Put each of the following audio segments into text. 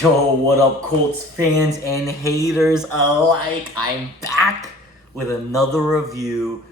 Yo, what up, Colts fans and haters alike? I'm back with another review.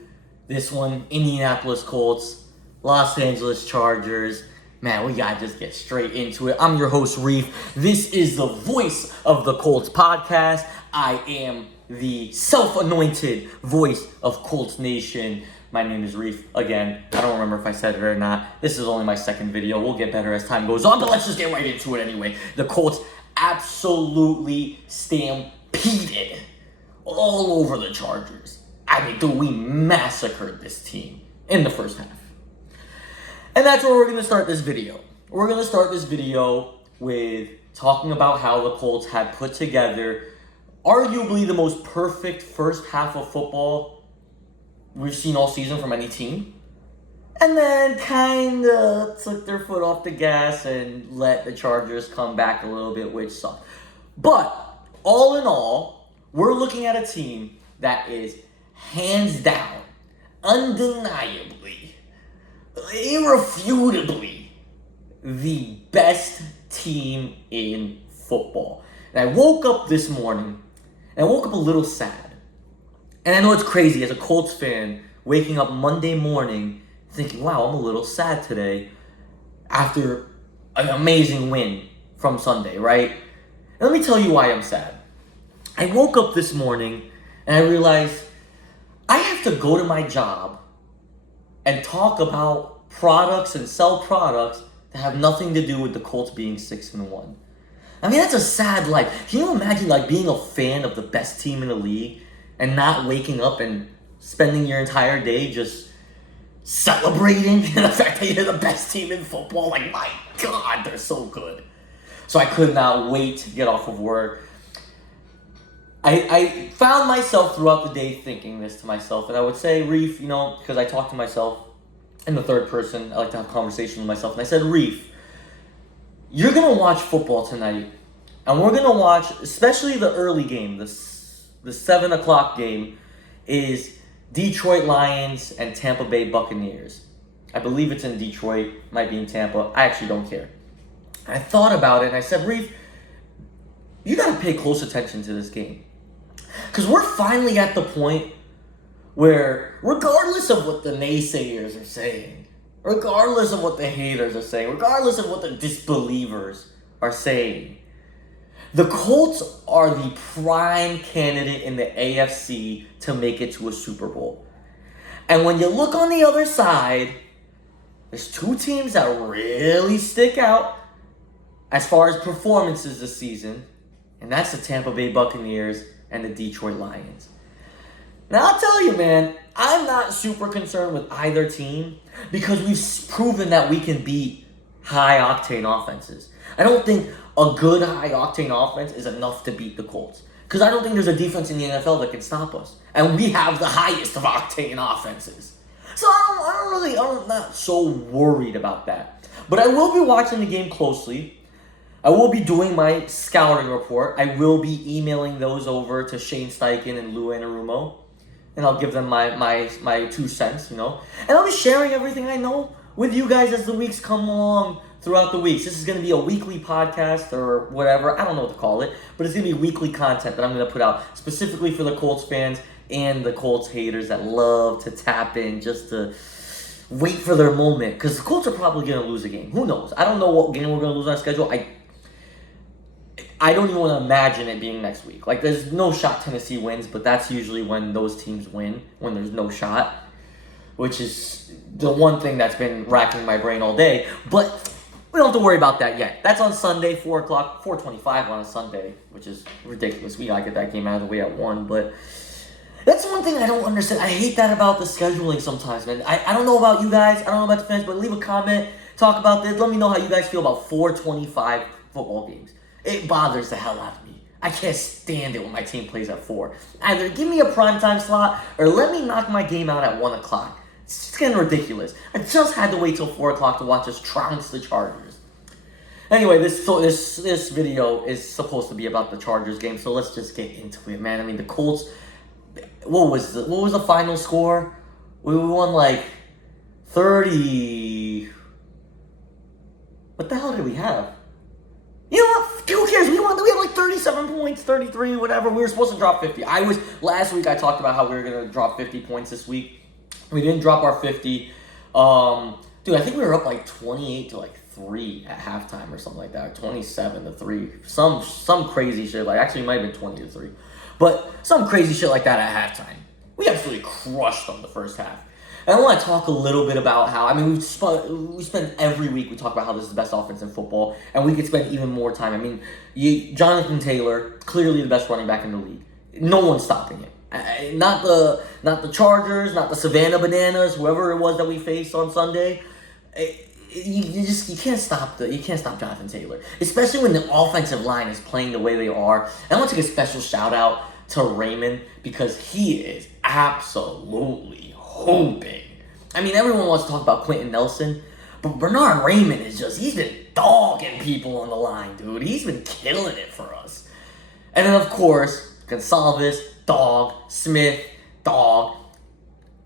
This one, Indianapolis Colts, Los Angeles Chargers. Man, we gotta just get straight into it. I'm your host, Reef. This is the voice of the Colts podcast. I am the self-anointed voice of Colts Nation. My name is Reef. Again, I don't remember if I said it or not. This is only my second video. We'll get better as time goes on, but let's just get right into it anyway. The Colts absolutely stampeded all over the Chargers. I mean, dude, we massacred this team in the first half. And that's where we're going to start this video. We're going to start this video with talking about how the Colts had put together arguably the most perfect first half of football we've seen all season from any team. And then kind of took their foot off the gas and let the Chargers come back a little bit, which sucked. But all in all, we're looking at a team that is hands down, undeniably, irrefutably the best team in football. And I woke up this morning, and I woke up a little sad. And I know it's crazy as a Colts fan, waking up Monday morning thinking, wow, I'm a little sad today after an amazing win from Sunday, right? And let me tell you why I'm sad. I woke up this morning and I realized I have to go to my job and talk about products and sell products that have nothing to do with the Colts being 6-1. I mean, that's a sad life. Can you imagine being a fan of the best team in the league and not waking up and spending your entire day just celebrating the fact that you're the best team in football? Like, my God, they're so good. So I could not wait to get off of work. I found myself throughout the day thinking this to myself, and I would say, Reef, because I talk to myself in the third person, I like to have conversations with myself, and I said, Reef, you're going to watch football tonight, and we're going to watch, especially the early game, the 7 o'clock game, is Detroit Lions and Tampa Bay Buccaneers. I believe it's in Detroit, might be in Tampa. I actually don't care. I thought about it and I said, Reef, you got to pay close attention to this game. Because we're finally at the point where, regardless of what the naysayers are saying, regardless of what the haters are saying, regardless of what the disbelievers are saying, the Colts are the prime candidate in the AFC to make it to a Super Bowl. And when you look on the other side, there's two teams that really stick out as far as performances this season, and that's the Tampa Bay Buccaneers and the Detroit Lions. Now, I'll tell you, man, I'm not super concerned with either team because we've proven that we can beat high-octane offenses. I don't think a good high-octane offense is enough to beat the Colts. Because I don't think there's a defense in the NFL that can stop us. And we have the highest of octane offenses. So I'm not so worried about that. But I will be watching the game closely. I will be doing my scouting report. I will be emailing those over to Shane Steichen and Lou Anarumo. And I'll give them my 2 cents, And I'll be sharing everything I know with you guys as the weeks come along throughout the weeks. This is going to be a weekly podcast or whatever. I don't know what to call it. But it's going to be weekly content that I'm going to put out specifically for the Colts fans and the Colts haters that love to tap in just to wait for their moment. Because the Colts are probably going to lose a game. Who knows? I don't know what game we're going to lose on schedule. I don't even want to imagine it being next week. There's no shot Tennessee wins, but that's usually when those teams win, when there's no shot, which is the one thing that's been racking my brain all day. But we don't have to worry about that yet. That's on Sunday, 4 o'clock, 4:25 on a Sunday, which is ridiculous. We got to get that game out of the way at 1, but that's one thing I don't understand. I hate that about the scheduling sometimes, man. I don't know about you guys. I don't know about the fans, but leave a comment. Talk about this. Let me know how you guys feel about 4:25 football games. It bothers the hell out of me. I can't stand it when my team plays at 4. Either give me a primetime slot or let me knock my game out at 1 o'clock. It's just getting ridiculous. I just had to wait till 4 o'clock to watch us trounce the Chargers. Anyway, this video is supposed to be about the Chargers game, so let's just get into it, man. I mean, the Colts, what was the final score? We won 30. What the hell did we have? You know what? Who cares? We 37 points, 33, whatever. We were supposed to drop 50. Last week I talked about how we were going to drop 50 points this week. We didn't drop our 50. Dude, I think we were up like 28 to like 3 at halftime or something like that. Or 27 to 3. Some crazy shit. Like, actually, it might have been 20 to 3. But some crazy shit like that at halftime. We absolutely crushed them the first half. And I want to talk a little bit about how, I mean, we spend every week, we talk about how this is the best offense in football, and we could spend even more time. I mean, Jonathan Taylor, clearly the best running back in the league. No one's stopping him. Not the Chargers, not the Savannah Bananas, whoever it was that we faced on Sunday. You can't stop Jonathan Taylor, especially when the offensive line is playing the way they are. And I want to take a special shout out to Raymond because he is absolutely hoping. I mean, everyone wants to talk about Quentin Nelson, but Bernard Raymond he's been dogging people on the line, dude. He's been killing it for us. And then, of course, Gonsalves, dog. Smith, dog.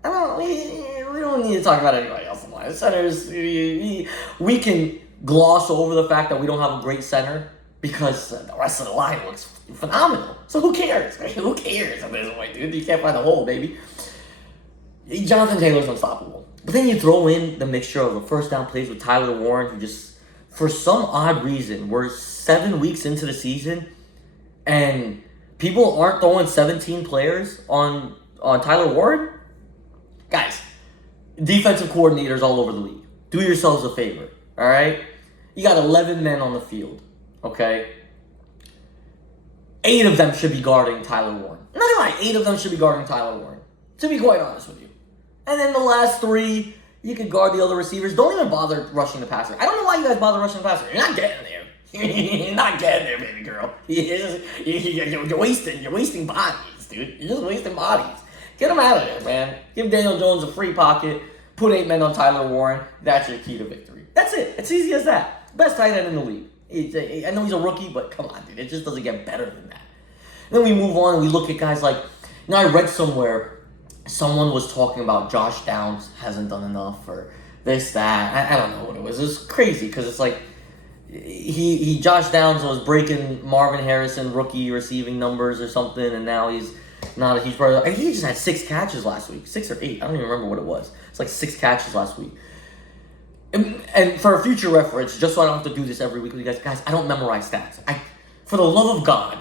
We don't need to talk about anybody else in the line. Centers, we can gloss over the fact that we don't have a great center because the rest of the line looks phenomenal. So who cares? Who cares at this point, dude? You can't find the hole, baby. Jonathan Taylor's unstoppable. But then you throw in the mixture of the first down plays with Tyler Warren, who just, for some odd reason, we're 7 weeks into the season, and people aren't throwing 17 players on Tyler Warren? Guys, defensive coordinators all over the league, do yourselves a favor, all right? You got 11 men on the field, okay? 8 of them should be guarding Tyler Warren. Not even 8 of them should be guarding Tyler Warren, to be quite honest with you. And then the last 3, you can guard the other receivers. Don't even bother rushing the passer. I don't know why you guys bother rushing the passer. You're not getting there. You're not getting there, baby girl. You're wasting bodies, dude. You're just wasting bodies. Get them out of there, man. Give Daniel Jones a free pocket. Put 8 men on Tyler Warren. That's your key to victory. That's it. It's easy as that. Best tight end in the league. I know he's a rookie, but come on, dude. It just doesn't get better than that. And then we move on and we look at guys like, I read somewhere someone was talking about Josh Downs hasn't done enough or this, that. I don't know what it was. It was crazy because it's like Josh Downs was breaking Marvin Harrison rookie receiving numbers or something, and now he's not a huge part of it. He just had 6 catches last week. 6 or 8. I don't even remember what it was. It's like 6 catches last week. And for a future reference, just so I don't have to do this every week with you guys, I don't memorize stats. For the love of God,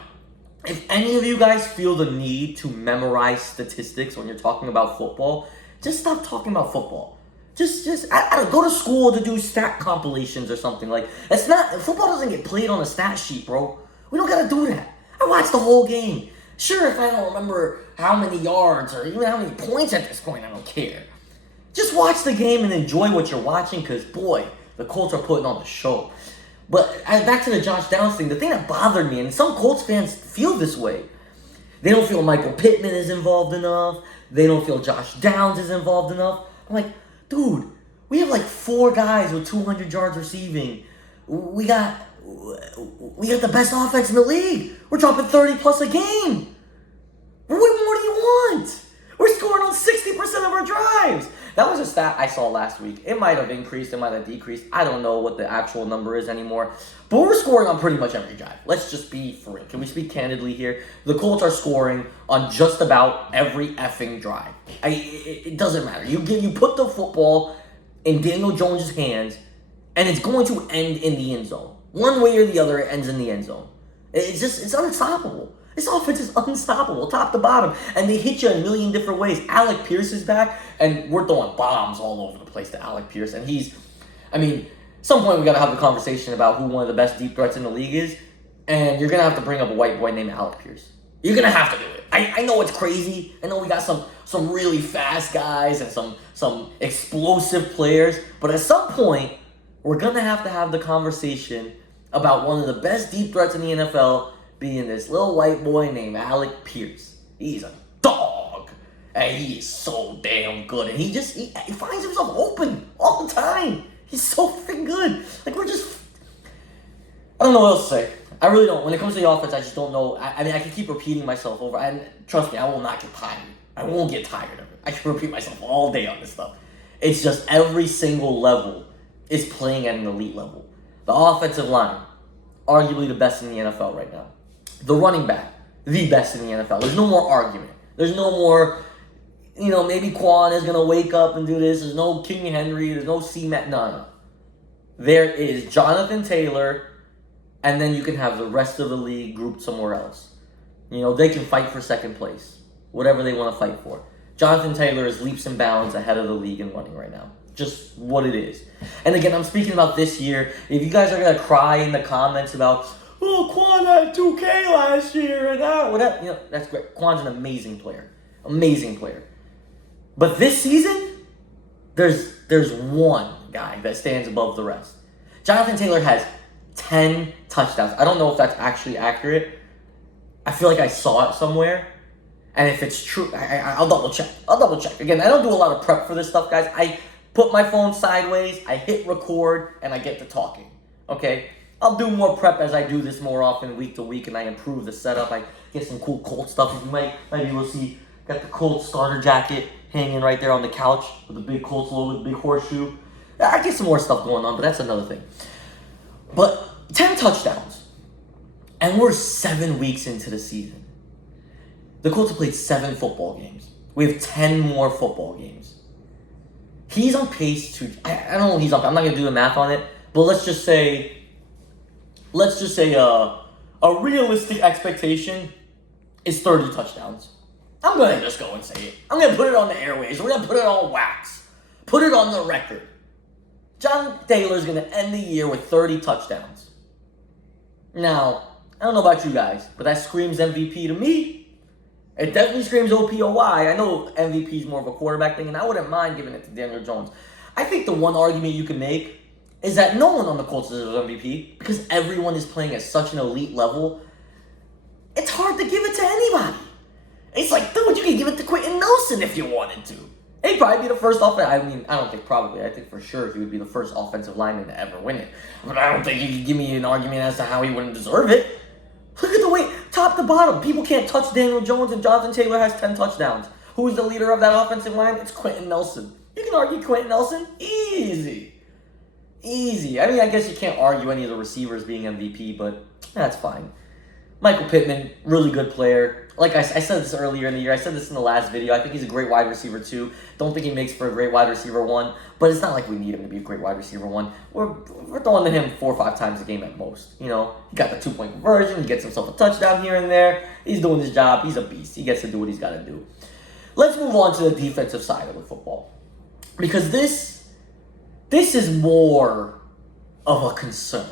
if any of you guys feel the need to memorize statistics when you're talking about football, just stop talking about football. Just I don't go to school to do stat compilations or something. Like, football doesn't get played on a stat sheet, bro. We don't gotta do that. I watched the whole game. Sure, if I don't remember how many yards or even how many points at this point, I don't care. Just watch the game and enjoy what you're watching because, boy, the Colts are putting on the show. But back to the Josh Downs thing, the thing that bothered me, and some Colts fans feel this way, they don't feel Michael Pittman is involved enough. They don't feel Josh Downs is involved enough. I'm like, dude, we have like 4 guys with 200 yards receiving. We got the best offense in the league. We're dropping 30 plus a game. What more do you want? We're scoring on 60% of our drives. That was a stat I saw last week. It might have increased, it might have decreased. I don't know what the actual number is anymore. But we're scoring on pretty much every drive. Let's just be for real. Can we speak candidly here? The Colts are scoring on just about every effing drive. It doesn't matter. You put the football in Daniel Jones' hands, and it's going to end in the end zone. One way or the other, it ends in the end zone. It's unstoppable. This offense is unstoppable, top to bottom, and they hit you a million different ways. Alec Pierce is back, and we're throwing bombs all over the place to Alec Pierce, and some point we got to have a conversation about who one of the best deep threats in the league is, and you're going to have to bring up a white boy named Alec Pierce. You're going to have to do it. I know it's crazy. I know we got some really fast guys and some explosive players, but at some point, we're going to have the conversation about one of the best deep threats in the NFL being this little white boy named Alec Pierce. He's a dog, and he is so damn good, and he finds himself open all the time. He's so freaking good. Like, I don't know what else to say. I really don't. When it comes to the offense, I just don't know. I can keep repeating myself over, and trust me, I will not get tired. I won't get tired of it. I can repeat myself all day on this stuff. It's just every single level is playing at an elite level. The offensive line, arguably the best in the NFL right now. The running back, the best in the NFL. There's no more argument. There's no more, maybe Quan is going to wake up and do this. There's no King Henry. There's no C-Mac. No. There is Jonathan Taylor, and then you can have the rest of the league grouped somewhere else. They can fight for second place, whatever they want to fight for. Jonathan Taylor is leaps and bounds ahead of the league in running right now. Just what it is. And again, I'm speaking about this year. If you guys are going to cry in the comments about, Quan had 2K last year and whatever, that's great. Quan's an amazing player. Amazing player. But this season, there's one guy that stands above the rest. Jonathan Taylor has 10 touchdowns. I don't know if that's actually accurate. I feel like I saw it somewhere. And if it's true, I'll double check. Again, I don't do a lot of prep for this stuff, guys. I put my phone sideways, I hit record, and I get to talking. Okay? I'll do more prep as I do this more often week to week, and I improve the setup. I get some cool Colts stuff. You might be able to see, got the Colts starter jacket hanging right there on the couch with the big Colts logo, the big horseshoe. I get some more stuff going on, but that's another thing. But 10 touchdowns. And we're 7 weeks into the season. The Colts have played 7 football games. We have 10 more football games. He's on pace to, I don't know if he's on, I'm not going to do the math on it, but let's just say a realistic expectation is 30 touchdowns. I'm going to just go and say it. I'm going to put it on the airways. We're going to put it on wax. Put it on the record. John Taylor's going to end the year with 30 touchdowns. Now, I don't know about you guys, but that screams MVP to me. It definitely screams OPOY. I know MVP is more of a quarterback thing, and I wouldn't mind giving it to Daniel Jones. I think the one argument you can make is that no one on the Colts deserves MVP because everyone is playing at such an elite level. It's hard to give it to anybody. It's like, dude, you can give it to Quentin Nelson if you wanted to. He'd probably be the first I think for sure he would be the first offensive lineman to ever win it. But I don't think you could give me an argument as to how he wouldn't deserve it. Look at the way, top to bottom, people can't touch Daniel Jones, and Jonathan Taylor has 10 touchdowns. Who's the leader of that offensive line? It's Quentin Nelson. You can argue Quentin Nelson? Easy. I mean, I guess you can't argue any of the receivers being MVP, but that's fine. Michael Pittman, really good player. Like I said this earlier in the year. I said this in the last video. I think he's a great wide receiver, too. Don't think he makes for a great wide receiver 1, but it's not like we need him to be a great wide receiver 1. We're throwing to him 4 or 5 times a game at most. He got the 2-point conversion. He gets himself a touchdown here and there. He's doing his job. He's a beast. He gets to do what he's got to do. Let's move on to the defensive side of the football. Because this is more of a concern.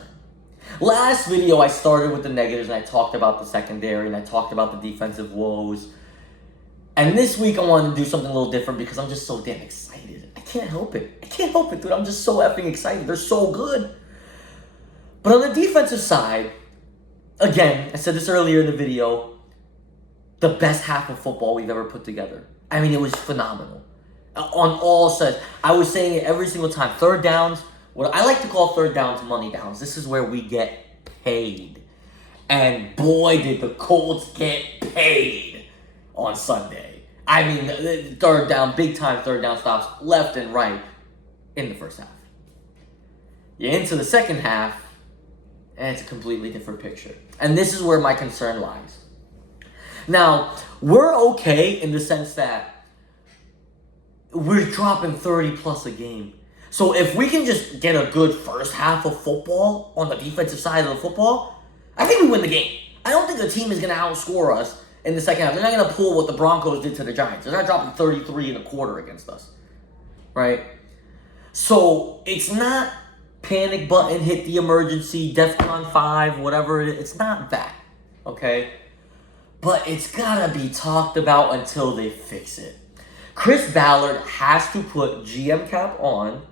Last video, I started with the negatives, and I talked about the secondary, and I talked about the defensive woes. And this week, I wanted to do something a little different because I'm just so damn excited. I can't help it, dude. I'm just so effing excited. They're so good. But on the defensive side, again, I said this earlier in the video, the best half of football we've ever put together. I mean, it was phenomenal. On all sides. I was saying it every single time. Third downs. What I like to call third downs money downs. This is where we get paid. And boy, did the Colts get paid on Sunday. I mean, third down, big time third down stops left and right in the first half. You're into the second half, and it's a completely different picture. And this is where my concern lies. Now, we're okay in the sense that we're dropping 30 plus a game. So if we can just get a good first half of football on the defensive side of the football, I think we win the game. I don't think the team is going to outscore us in the second half. They're not going to pull what the Broncos did to the Giants. They're not dropping 33 and a quarter against us, right? So it's not panic button, hit the emergency, DEFCON 5, whatever it is. It's not that, okay? But it's got to be talked about until they fix it. Chris Ballard has to put GM cap on.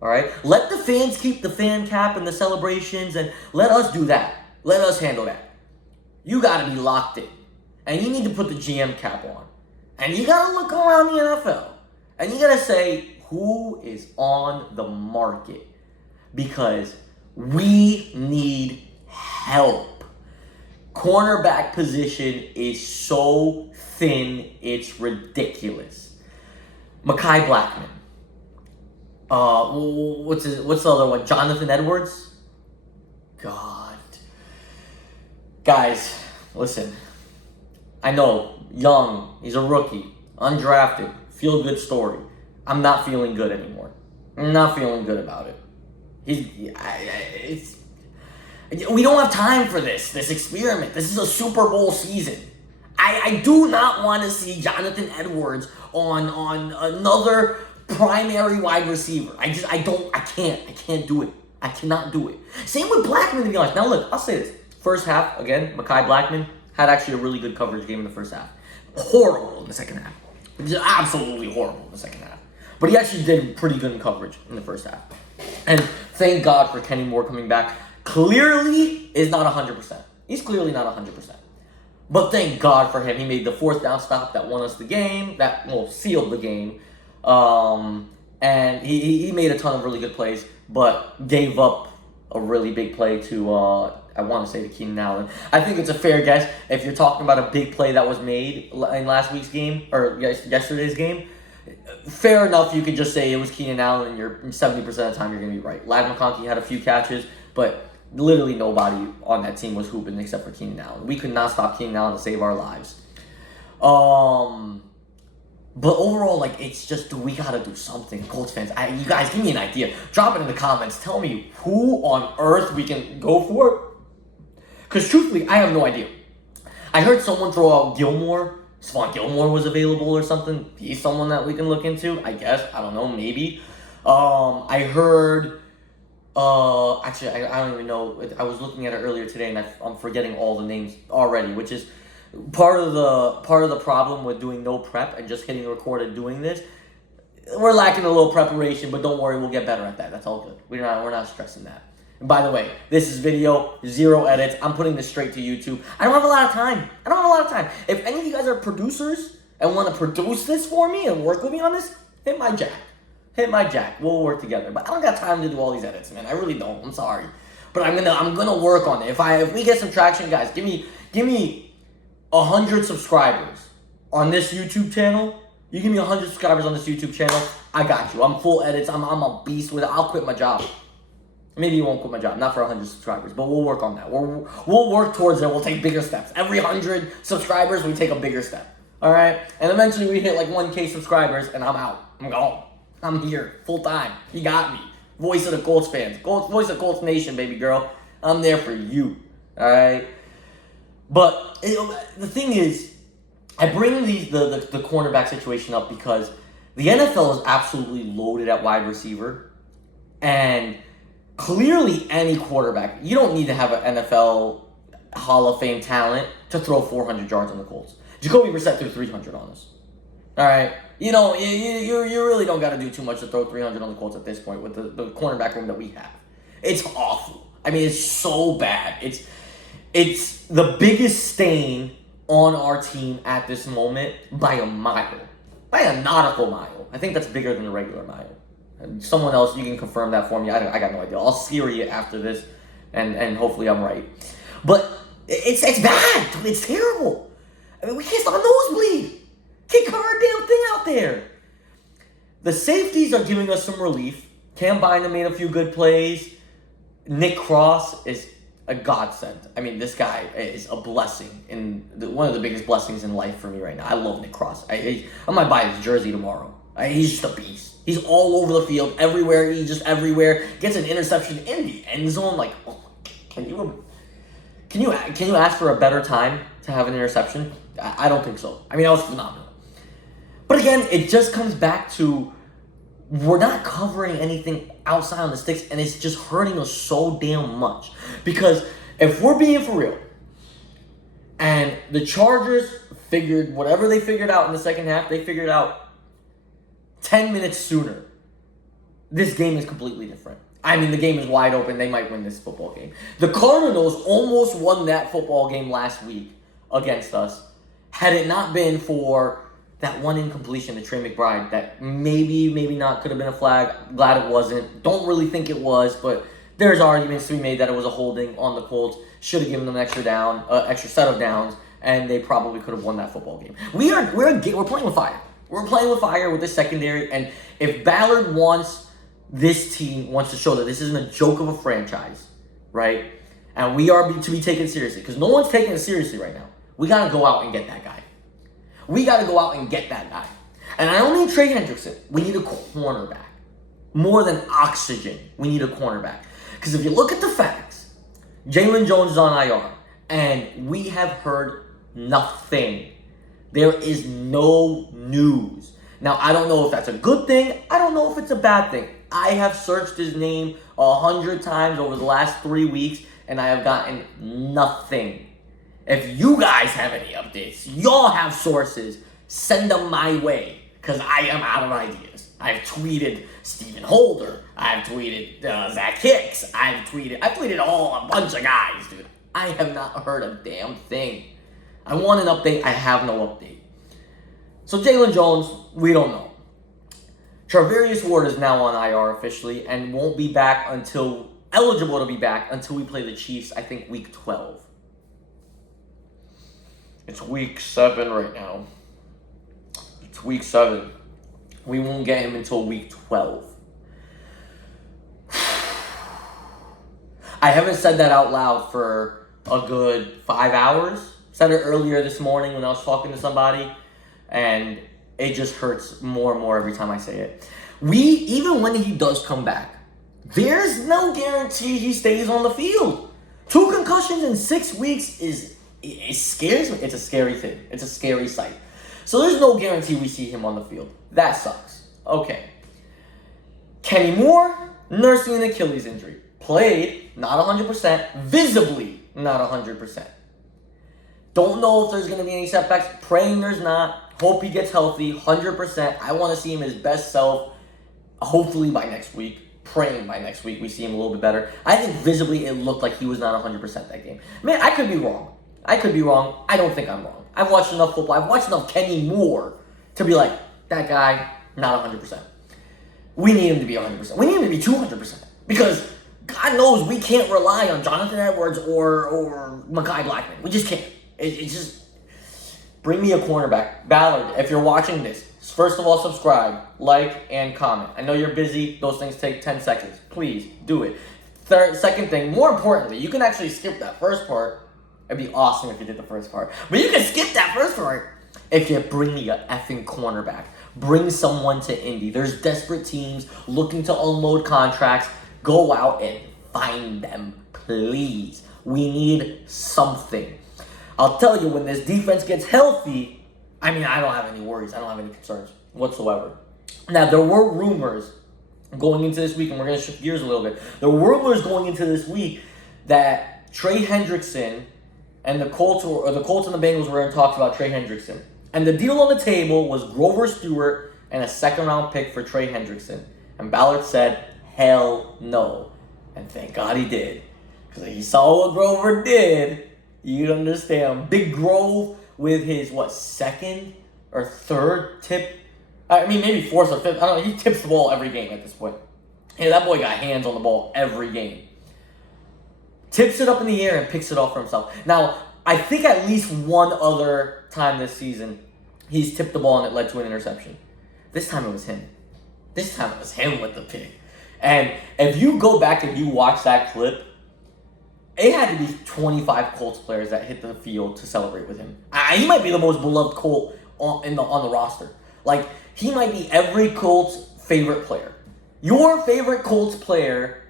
All right, let the fans keep the fan cap and the celebrations, and let us do that. Let us handle that. You got to be locked in, and you need to put the GM cap on, and you got to look around the NFL, and you got to say who is on the market, because we need help. Cornerback position is so thin, it's ridiculous. Mekhi Blackman. What's the other one? Jonathan Edwards? God. Guys, listen, I know, young, he's a rookie, undrafted, feel good story. I'm not feeling good anymore. I'm not feeling good about it. We don't have time for this experiment. This is a Super Bowl season. I do not want to see Jonathan Edwards on another primary wide receiver. I can't do it. I cannot do it. Same with Blackman, to be honest. Now look, I'll say this. First half, again, Mekhi Blackman had actually a really good coverage game in the first half. Horrible in the second half. Just absolutely horrible in the second half. But he actually did pretty good in coverage in the first half. And thank God for Kenny Moore coming back. Clearly is not 100%. He's clearly not 100%. But thank God for him. He made the fourth down stop that won us the game, sealed the game. And he made a ton of really good plays, but gave up a really big play to, I want to say, to Keenan Allen. I think it's a fair guess. If you're talking about a big play that was made in last week's game, or yesterday's game, fair enough, you could just say it was Keenan Allen, and you're 70% of the time you're going to be right. Ladd McConkey had a few catches, but literally nobody on that team was hooping except for Keenan Allen. We could not stop Keenan Allen to save our lives. But overall, it's just, we got to do something. Colts fans, you guys, give me an idea. Drop it in the comments. Tell me who on earth we can go for. Because truthfully, I have no idea. I heard someone throw out Gilmore. Stephon Gilmore was available or something. He's someone that we can look into, I guess. I don't know, maybe. I heard... actually, I don't even know. I was looking at it earlier today, and I'm forgetting all the names already, which is part of the problem with doing no prep and just hitting record and doing this. We're lacking a little preparation, but don't worry, we'll get better at that. That's all good. We're not stressing that. And by the way, this is video, 0 edits. I'm putting this straight to YouTube. I don't have a lot of time. If any of you guys are producers and want to produce this for me and work with me on this, hit my jack. We'll work together. But I don't got time to do all these edits, man. I really don't. I'm sorry. But I'm gonna work on it. If we get some traction, guys, give me 100 subscribers on this YouTube channel. You give me 100 subscribers on this YouTube channel, I got you. I'm full edits. I'm a beast with it. I'll quit my job. Maybe you won't quit my job, not for 100 subscribers, but we'll work on that. We'll work towards it. We'll take bigger steps. Every 100 subscribers, we take a bigger step. All right? And eventually we hit 1K subscribers, and I'm out. I'm gone. I'm here, full time. You got me. Voice of the Colts fans. Voice of Colts Nation, baby girl. I'm there for you. All right? But the thing is, I bring the cornerback situation up because the NFL is absolutely loaded at wide receiver. And clearly any quarterback, you don't need to have an NFL Hall of Fame talent to throw 400 yards on the Colts. Jacoby Brissett threw 300 on us. All right? You really don't got to do too much to throw 300 on the Colts at this point with the cornerback room that we have. It's awful. I mean, it's so bad. It's the biggest stain on our team at this moment by a mile. By a nautical mile. I think that's bigger than a regular mile. Someone else, you can confirm that for me. I got no idea. I'll Siri it after this, and hopefully I'm right. But it's bad. It's terrible. I mean, we can't stop a nosebleed. Can't cover a damn thing out there. The safeties are giving us some relief. Cam Bynum made a few good plays. Nick Cross is a godsend. I mean, this guy is a blessing, one of the biggest blessings in life for me right now. I love Nick Cross. I might buy his jersey tomorrow. He's just a beast. He's all over the field, everywhere. He's just everywhere. Gets an interception in the end zone. Can you ask for a better time to have an interception? I don't think so. I mean, that was phenomenal. But again, it just comes back to we're not covering anything outside on the sticks, and it's just hurting us so damn much. Because if we're being for real, and the Chargers figured whatever they figured out in the second half, they figured out 10 minutes sooner, this game is completely different. I mean, the game is wide open. They might win this football game. The Cardinals almost won that football game last week against us had it not been for that one incompletion to Trey McBride that maybe not could have been a flag. Glad it wasn't. Don't really think it was, but there's arguments to be made that it was a holding on the Colts. Should have given them an extra set of downs, and they probably could have won that football game. We're playing with fire. We're playing with fire with this secondary, and if this team wants to show that this isn't a joke of a franchise, right? and we are to be taken seriously, because no one's taking it seriously right now. We got to go out and get that guy. We got to go out and get that guy. And I don't need Trey Hendrickson. We need a cornerback. More than oxygen, we need a cornerback. Because if you look at the facts, Jalen Jones is on IR, and we have heard nothing. There is no news. Now, I don't know if that's a good thing. I don't know if it's a bad thing. I have searched his name 100 times over the last 3 weeks, and I have gotten nothing. If you guys have any updates, y'all have sources, send them my way, because I am out of ideas. I've tweeted Stephen Holder. I've tweeted Zach Hicks. I've tweeted a bunch of guys, dude. I have not heard a damn thing. I want an update. I have no update. So Jalen Jones, we don't know. Charvarius Ward is now on IR officially and won't be back eligible to be back until we play the Chiefs, I think, week 12. It's week 7 right now. It's week 7. We won't get him until week 12. I haven't said that out loud for a good 5 hours. Said it earlier this morning when I was talking to somebody, and it just hurts more and more every time I say it. Even when he does come back, there's no guarantee he stays on the field. 2 concussions in 6 weeks it scares me. It's a scary thing. It's a scary sight. So there's no guarantee we see him on the field. That sucks. Okay. Kenny Moore, nursing an Achilles injury. Played, not 100%. Visibly, not 100%. Don't know if there's going to be any setbacks. Praying there's not. Hope he gets healthy, 100%. I want to see him his best self, hopefully by next week. Praying by next week we see him a little bit better. I think visibly it looked like he was not 100% that game. Man, I could be wrong. I don't think I'm wrong. I've watched enough football. I've watched enough Kenny Moore to be like, that guy, not 100%. We need him to be 100%. We need him to be 200%. Because God knows we can't rely on Jonathan Edwards or Mekhi Blackman. We just can't. It's just, bring me a cornerback. Ballard, if you're watching this, first of all, subscribe, like, and comment. I know you're busy. Those things take 10 seconds. Please, do it. Second thing, more importantly, you can actually skip that first part. It'd be awesome if you did the first part. But you can skip that first part if you bring me a effing cornerback. Bring someone to Indy. There's desperate teams looking to unload contracts. Go out and find them, please. We need something. I'll tell you, when this defense gets healthy, I don't have any worries. I don't have any concerns whatsoever. Now, there were rumors going into this week, and we're going to shift gears a little bit. There were rumors going into this week that Trey Hendrickson and the Colts and the Bengals were in talks about Trey Hendrickson. And the deal on the table was Grover Stewart and a second-round pick for Trey Hendrickson. And Ballard said, hell no. And thank God he did. Because he saw what Grover did. You understand. Big Grove with his, second or third tip? Maybe fourth or fifth. I don't know. He tips the ball every game at this point. Yeah, that boy got hands on the ball every game. Tips it up in the air and picks it off for himself. Now, I think at least one other time this season, he's tipped the ball and it led to an interception. This time it was him. This time it was him with the pick. And if you go back and you watch that clip, it had to be 25 Colts players that hit the field to celebrate with him. He might be the most beloved Colt on the roster. Like, he might be every Colts favorite player. Your favorite Colts player...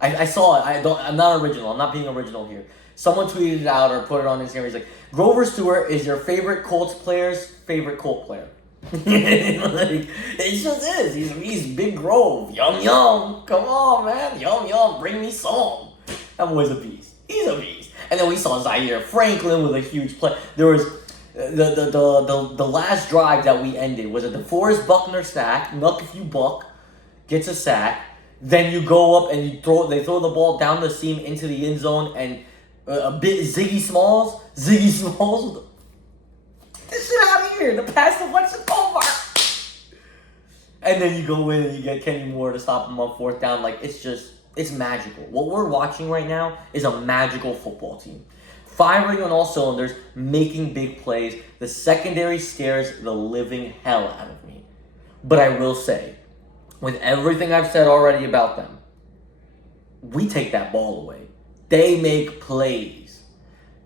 I saw it. I'm not original. I'm not being original here. Someone tweeted it out or put it on Instagram. He's like, Grover Stewart is your favorite Colts player's favorite Colt player. It just is. He's Big Grove. Yum, yum. Come on, man. Yum, yum. Bring me some. That boy's a beast. He's a beast. And then we saw Zaire Franklin with a huge play. There was the last drive that we ended was a DeForest Buckner sack. Nuck if you buck. Gets a sack. Then you go up and they throw the ball down the seam into the end zone, and a bit Ziggy Smalls, get this shit out of here. The pass deflection over. And then you go in and you get Kenny Moore to stop him on fourth down. Like, it's magical. What we're watching right now is a magical football team. Firing on all cylinders, making big plays. The secondary scares the living hell out of me. But I will say, with everything I've said already about them, we take that ball away. They make plays.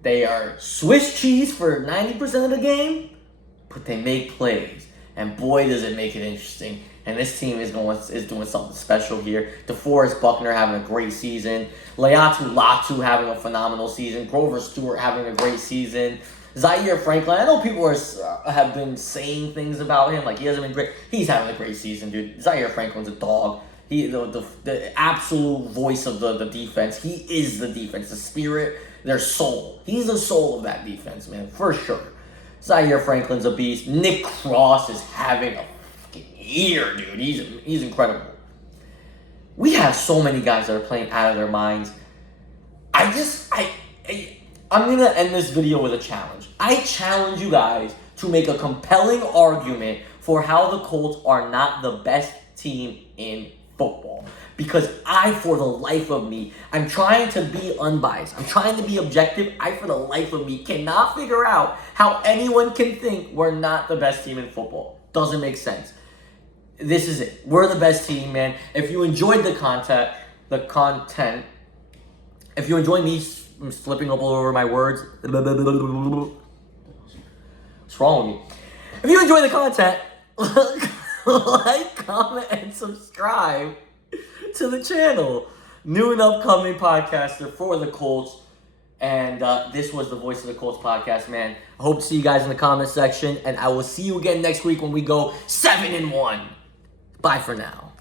They are Swiss cheese for 90% of the game, but they make plays. And boy, does it make it interesting. And this team is doing something special here. DeForest Buckner having a great season. Leatu Latu having a phenomenal season. Grover Stewart having a great season. Zaire Franklin, I know people have been saying things about him, like he hasn't been great. He's having a great season, dude. Zaire Franklin's a dog. He the absolute voice of the defense. He is the defense, the spirit, their soul. He's the soul of that defense, man, for sure. Zaire Franklin's a beast. Nick Cross is having a fucking year, dude. He's incredible. We have so many guys that are playing out of their minds. I'm going to end this video with a challenge. I challenge you guys to make a compelling argument for how the Colts are not the best team in football. Because for the life of me, I'm trying to be unbiased. I'm trying to be objective. For the life of me, cannot figure out how anyone can think we're not the best team in football. Doesn't make sense. This is it. We're the best team, man. If you enjoyed the content, if you enjoy me slipping up all over my words, what's wrong with me? If you enjoy the content, like, comment, and subscribe to the channel. New and upcoming podcaster for the Colts. And this was the Voice of the Colts podcast, man. I hope to see you guys in the comment section. And I will see you again next week when we go 7-1. Bye for now.